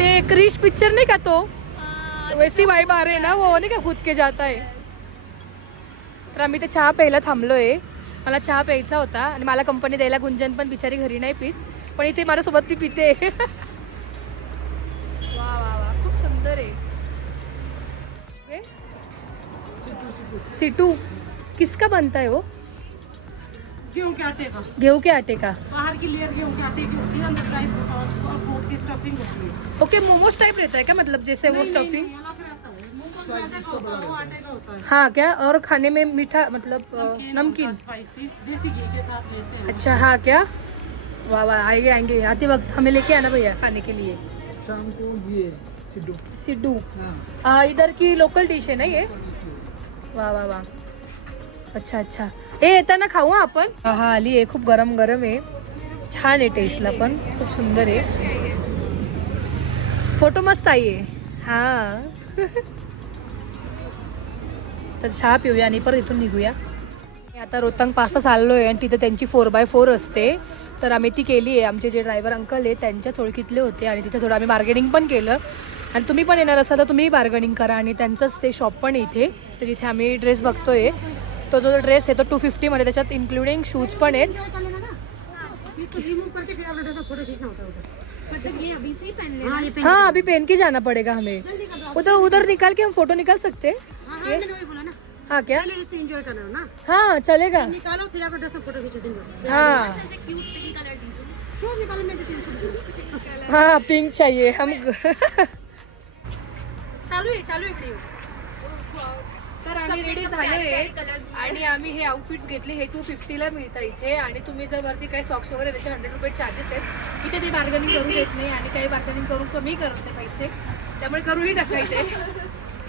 ते क्रिश पिक्चर नहीं का तो वैसी वाइब आ रही है ना, वो नहीं का खुद के जाता है. तर आम्ही ते चहा प्यायला थांबलोय. मला चहा प्यायचा होता आणि मला कंपनी द्यायला गुंजन पण बिचारी घरी नाही पित, पण इथे माझ्यासोबत ती पिते. वा वा वा, खूप सुंदर आहे. सिटू किसका बनता है वो? गेहूं के आटे का, गेहूं के आटे का. बाहर की लेयर गेहूं के आटे की होती है, अंदर ड्राई फ्रूट की स्टफिंग होती है. ओके, मोमोज टाइप रहता है क्या, मतलब जैसे वो स्टफिंग? अलग रहता है, मोमोज मैदे का होता है, वो आटे का होता है. हाँ क्या, और खाने में मीठा मतलब नमकीन. स्पाइसी देसी घी के साथ लेते हैं. अच्छा हाँ क्या, वाह वाह, आएंगे आएंगे, आते वक्त हमें लेके आना भैया खाने के लिए. शाम को ये सिड्डू. सिड्डू हाँ. इधर की लोकल डिश है ना ये. वाह वाह वाह, अच्छा अच्छा. ए येताना खाऊ हा आपण. हा आली आहे, खूप गरम गरम आहे, छान आहे टेस्टला पण, खूप सुंदर आहे. फोटो मस्त आहे हा. तर चहा पिऊया आणि परत इथून निघूया. आता रोहतांग पास्ता चाललोय आणि तिथे त्यांची 4x4 असते, तर आम्ही ती केली आहे. आमचे जे ड्रायव्हर अंकल आहे त्यांच्याच ओळखीतले होते आणि तिथे थोडं आम्ही बार्गेनिंग पण केलं. आणि तुम्ही पण येणार असाल तर तुम्ही बार्गेनिंग करा. आणि त्यांचंच ते शॉप पण आहे इथे, तर इथे आम्ही ड्रेस बघतोय. तो जो ड्रेस आहे तो 250 मध्ये, त्याच्यात इन्क्लुडिंग शूज पण आहेत. हाँ अभी पहन के जाना पड़ेगा हमें. उधर निकाल के हम फोटो निकाल सकते हैं. हाँ क्या, एंजॉय करना है ना. हाँ चलेगा. निकालो फिर आप ड्रेस फोटो खींच देंगे. हाँ शूज निकालो, मैं देती हूँ. हाँ पिंक चाहिए हम. चालू आहे. तर आम्ही रेडी झालोय आणि आम्ही हे आउटफिट्स घेतले. हे 250ला मिळतं इथे. आणि तुम्ही जर वरती काही सॉक्स वगैरे त्याचे 100 रुपये चार्जेस आहेत. इथे ते बार्गेनिंग करू देत नाही आणि काही बार्गेनिंग करून कमी करत नाही पैसे, त्यामुळे करूही टाका इथे.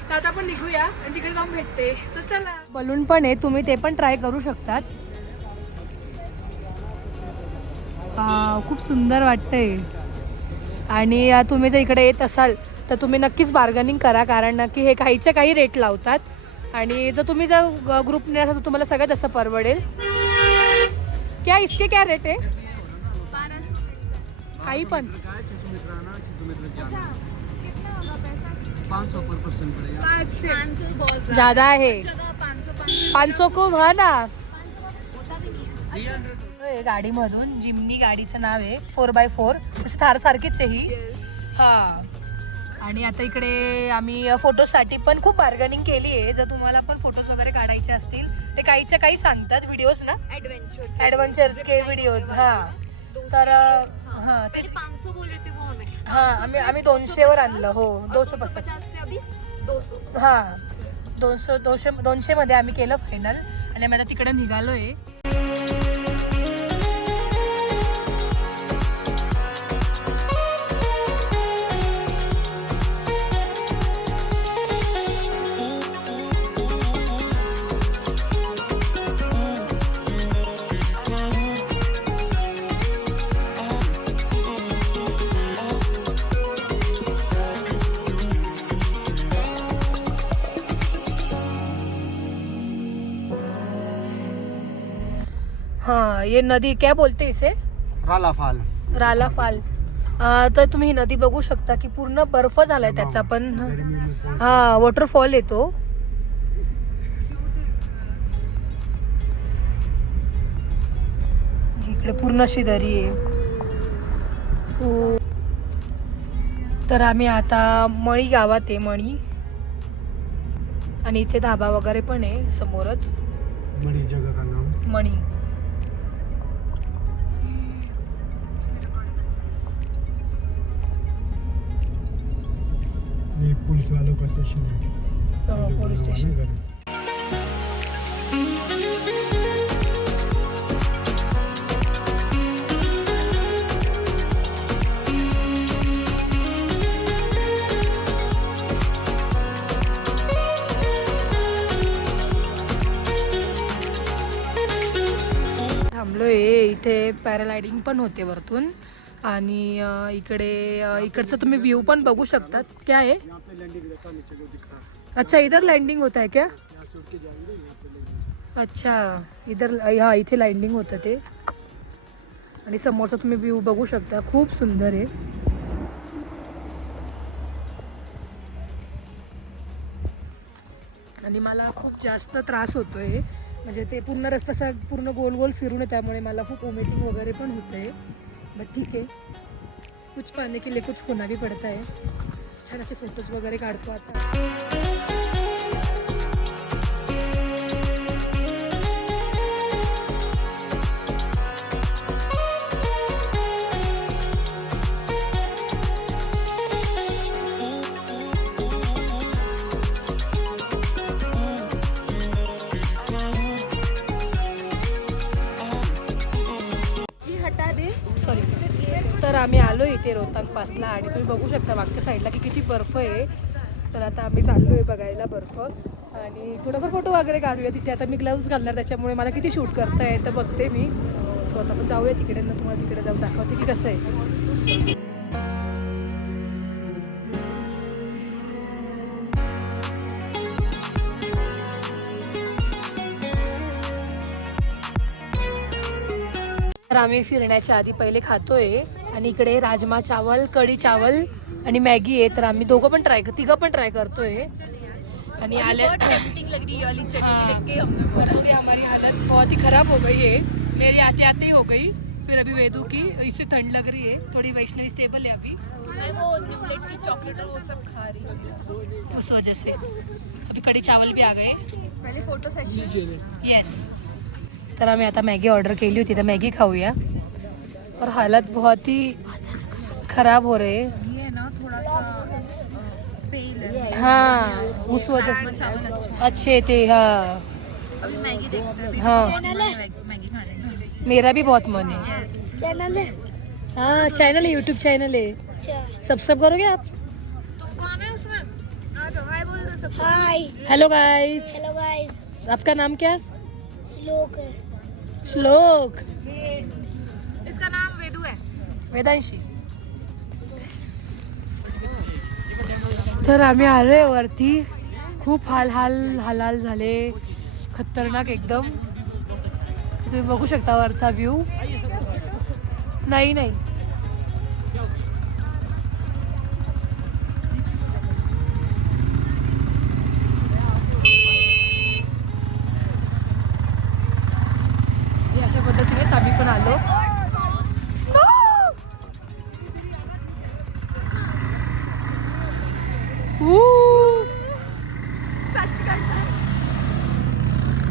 तर आता आपण निघूया आणि तिकडे जाऊन भेटते. तर चला. बलून पण आहे, तुम्ही ते पण ट्राय करू शकतात. खूप सुंदर वाटतंय. आणि तुम्ही जर इकडे येत असाल तर तुम्ही नक्कीच बार्गेनिंग करा, कारण नक्की हे काहीच्या काही रेट लावतात. आणि जर तुम्ही जर ग्रुपने असाल तर तुम्हाला सगळ्यात जास्त परवडेल. क्या इसके क्या रेट आहे? काही पण 500 पर पर्सन पड़ेगा. ज्यादा आहे. 500 को हा ना. गाडीमधून जिमनी गाडीचं नाव आहे 4x4, तसं थार सारखीच आहे ही. हा. आणि आता इकडे आम्ही फोटोसाठी पण खूप बार्गेनिंग केली आहे. जर तुम्हाला पण फोटोज वगैरे काढायचे असतील ते काहीच्या काही सांगतात. व्हिडिओज ना, ॲडव्हेंचर्स के व्हिडिओज. हां तर हां ते 500 बोल रहे थे वो हमें. हां आम्ही 200 वर आणलं. हो 250 से अभी 200. हां 200 मध्ये आम्ही केलं फायनल. आणि आम्ही आता तिकडे निघालोय. हाँ ये नदी क्या बोलते इसे? रालाफाल. रालाफाल. तर तुम्ही ही नदी बघू शकता की पूर्ण बर्फ झालाय त्याचा पण. हा वॉटरफॉल येतो. इकडे पूर्ण अशी दरी आहे. हो. तर आम्ही आता मणी गावात आहे. मणी. आणि इथे धाबा वगैरे पण आहे समोरच. मणी जगह का नाम मणी. ये पुलिस वालों का स्टेशन है. Police station. थांबलोय. इथे पॅराग्लायडिंग पण होते वरतून. आणि इकडचं तुम्ही व्यू पण बघू शकतात. क्या आहे? अच्छा इधर लँडिंग होत आहे क्या? अच्छा इधर हा इथे लँडिंग होतं ते. आणि समोरचा तुम्ही व्यू बघू शकता, खूप सुंदर आहे. आणि मला खूप जास्त त्रास होतोय. म्हणजे ते पूर्ण रस्ता असा पूर्ण गोल गोल फिरून आहे, त्यामुळे मला खूप वॉमिटिंग वगैरे पण होतंय. बट ठीक आहे, कुछ पाने के लिए कुछ होना भी पडता है. छान असे फोटोज वगैरे काढतो आता. सॉरी. तर आम्ही आलो इथे रोहतांग पासला आणि तुम्ही बघू शकता मागच्या साईडला की किती बर्फ आहे. तर आता आम्ही चाललो आहे बघायला बर्फ आणि थोडंफार फोटो वगैरे काढूया तिथे. आता मी ग्लव्ज घालणार, त्याच्यामुळे मला किती शूट करता येतं बघते मी. सो आता आपण जाऊया तिकडे ना, तुम्हाला तिकडे जाऊन दाखवते की कसं आहे. तर आम्ही फिरण्याच्या आधी पहिले खातोय आणि इकडे राजमा चावल, कढी चावल आणि मॅगी आहे. तर आम्ही तिघं पण ट्राय करतोय आणि आले. लग रही है वाली चटनी देख के हमने हमारी हालत बहुत ही खराब हो गई है. मेरी आते आते हो गई, फिर अभी वेदू की इससे ठंड लग रही है. थोड़ी वैष्णवी स्टेबल है अभी, मैं वो निमलेट की चॉकलेट और वो सब खा रही हूँ. उस वजह से. अभी कढ़ी चावल भी आ गए. पहले फोटो सेशन. येस. तर आम्ही आता मॅगी ऑर्डर केली होती, तर मॅगी खाऊया. और हालत बहुत ही खराब हो रहे हैं. ये ना थोड़ा सा पेल है. हाँ, उस वजह से चावल अच्छे थे. हाँ, अभी मैगी देखते हैं. अभी हाँ. मैगी खाने का. मेरा भी बहुत मन है. चैनल है. हाँ, चैनल है, यूट्यूब चैनल है. सब्सक्राइब करोगे आप? कौन है उसमें? आ जाओ, हाय बोल दो सबको. Hi. Hello guys. Hello guys. आपका नाम क्या? श्लोक है. श्लोक. इसका नाम वेदू है. वेदांशी. तर आम्ही आलोय वरती. खूप हाल झाले, खतरनाक एकदम. तुम्ही बघू शकता वरचा व्ह्यू. नाही अशा पद्धतीनेच आम्ही पण आलो.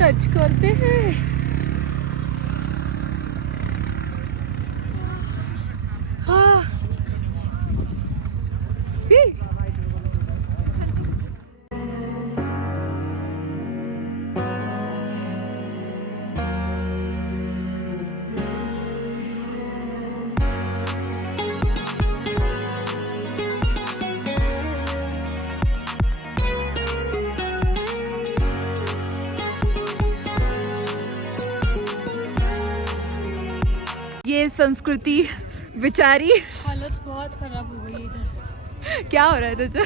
टच करते हैं. हाँ. ये संस्कृति बेचारी. हालत बहुत खराब हो गई इधर. क्या हो रहा है तुझे?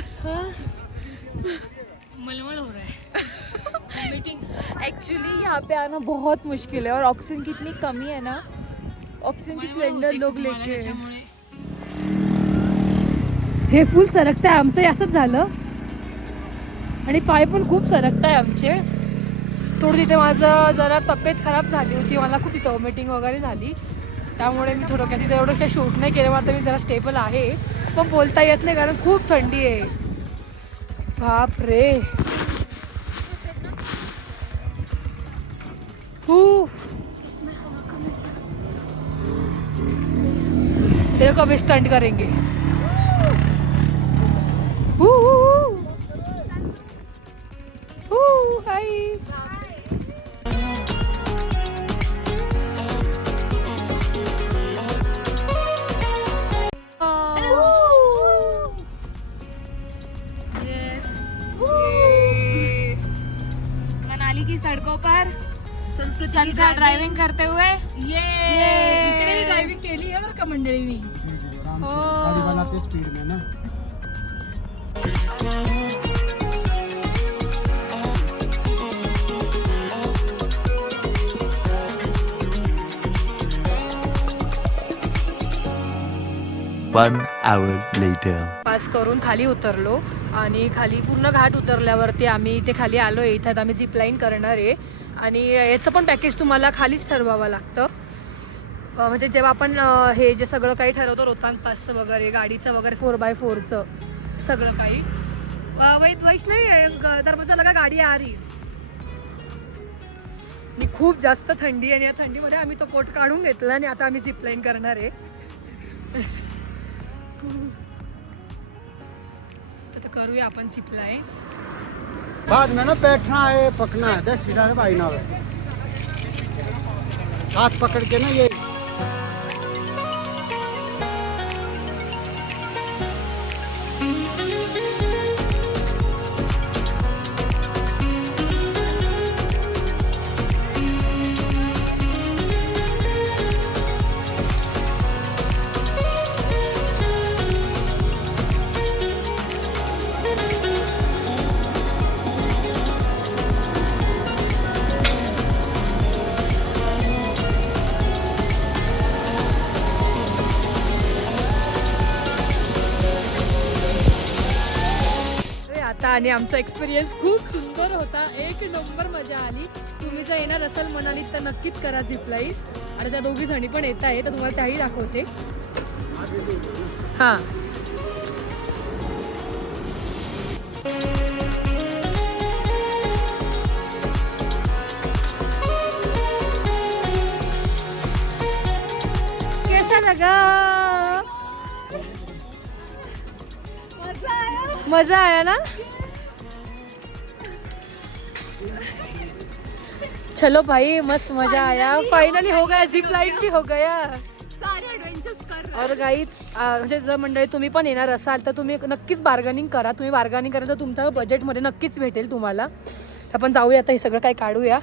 मलमल हो रहा है. मीटिंग. एक्चुअली यहाँ पे आना बहुत मुश्किल है और ऑक्सीजन की इतनी कमी है ना. ऑक्सीजन की सिलेंडर लोग लेके. हे फुल सरकतंय. आमचं असंच झालं आणि पाय पण खूप सरकताय आमचे. थोडं तिथे माझं जरा तब्येत खराब झाली होती, मला खूप तिथं वॉमिटिंग वगैरे झाली, त्यामुळे मी थोडं काय तिथे एवढं काही शूट नाही केलं. आता मी जरा स्टेबल आहे, पण बोलता येत नाही कारण खूप थंडी आहे. बाप रे. तेरे को अभी स्टंट करेंगे. हाय. मनाली की सड़कों पर संस्कृती ड्राइविंग करते हुए इकडे ड्रायव्हिंग केली आहे बरं का मंडळी मी. गाड़ी बनाते स्पीड में ना. One hour later. पास करून खाली उतरलो आणि खाली पूर्ण घाट उतरल्यावरती आम्ही इथे खाली आलो आहे. इथं आम्ही झिपलाईन करणार आहे आणि याचं पण पॅकेज तुम्हाला खालीच ठरवावं लागतं. म्हणजे जेव्हा आपण हे जे सगळं काही ठरवतो रोहतांग पासचं वगैरे गाडीचं वगैरे 4x4चं सगळं काही वैष्णवी दरवाजा लगा गाडी आ रही आणि खूप जास्त थंडी आणि या थंडीमध्ये आम्ही तो कोट काढून घेतला आणि आता आम्ही झिपलाईन करणार आहे. तर करूया आपण झिपलाईन. बाद में ना बैठना है, पकना है, 10 सीढ़ा है भाई ना, हाथ पकड़ के ना ये आता आणि आमचा एक्सपिरियन्स खूप सुंदर होता. एक नंबर मजा आली. तुम्ही जर येणार असाल मनालीत तर नक्कीच करा झिपलाईन. आणि त्या दोघी जणी पण येत आहे तर तुम्हाला त्याही दाखवते. हां कैसा लगा? मजा आया ना? चलो भाई मस्त मजा आया. फाइनली हो गया, जिप लाइन भी हो गया. सारे एडवेंचर्स कर. और गाईज म्हणजे जर मंडळी तुम्ही पण येणार असाल तर तुम्ही नक्कीच बार्गनिंग करा. तुम्ही बार्गनिंग करा तर तुमच्या बजेटमध्ये नक्कीच भेटेल तुम्हाला. आपण जाऊया आता हे सगळं काय काढूया.